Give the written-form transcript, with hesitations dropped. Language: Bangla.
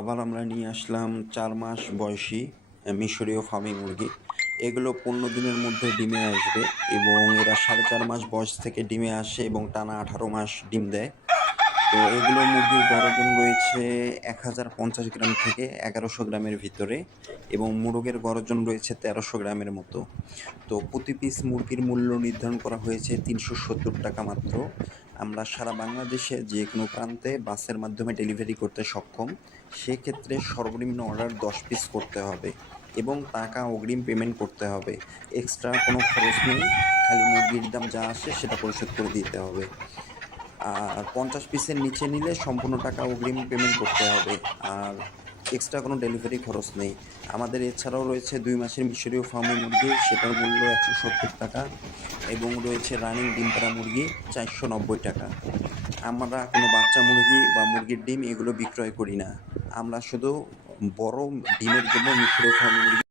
আবার আমরা নিয়ে আসলাম ৪ মাস বয়সী মিশরীয় ফার্মি মুরগি। এগুলো ১৫ দিনের মধ্যে ডিমে আসবে এবং এরা ৪.৫ মাস বয়স থেকে ডিমে আসে এবং টানা ১৮ মাস ডিম দেয়। তো এগুলো মুরগির গড় ওজন রয়েছে ১,০৫০ গ্রাম থেকে ১১০০ গ্রামের ভিতরে এবং মোরগের গড় ওজন রয়েছে ১৩০০ গ্রামের মতো। তো প্রতি পিস মুরগির মূল্য নির্ধারণ করা হয়েছে ৩৭০ টাকা মাত্র। আমরা সারা বাংলাদেশে যে কোনো প্রান্তে বাসের মাধ্যমে ডেলিভারি করতে সক্ষম। সেক্ষেত্রে সর্বনিম্ন অর্ডার ১০ পিস করতে হবে এবং টাকা অগ্রিম পেমেন্ট করতে হবে। এক্সট্রা কোনো খরচ নেই, খালি মুরগির দাম যা আসে সেটা পরিশোধ করে দিতে হবে। আর ৫০ পিসের নিচে নিলে সম্পূর্ণ টাকা অগ্রিম পেমেন্ট করতে হবে। আর এক্সট্রা কোনো ডেলিভারি খরচ নেই। আমাদের এছাড়াও রয়েছে ২ মাসের মিশরীয় ফার্মি মুরগি, সেটার মূল্য ১৭০ টাকা এবং রয়েছে রানিং ডিম পাড়া মুরগি ৪৯০ টাকা। আমরা কোনো বাচ্চা মুরগি বা মুরগির ডিম এগুলো বিক্রয় করি না। আমরা শুধু বড় ডিমের জন্য মিশরীয় ফার্মি মুরগি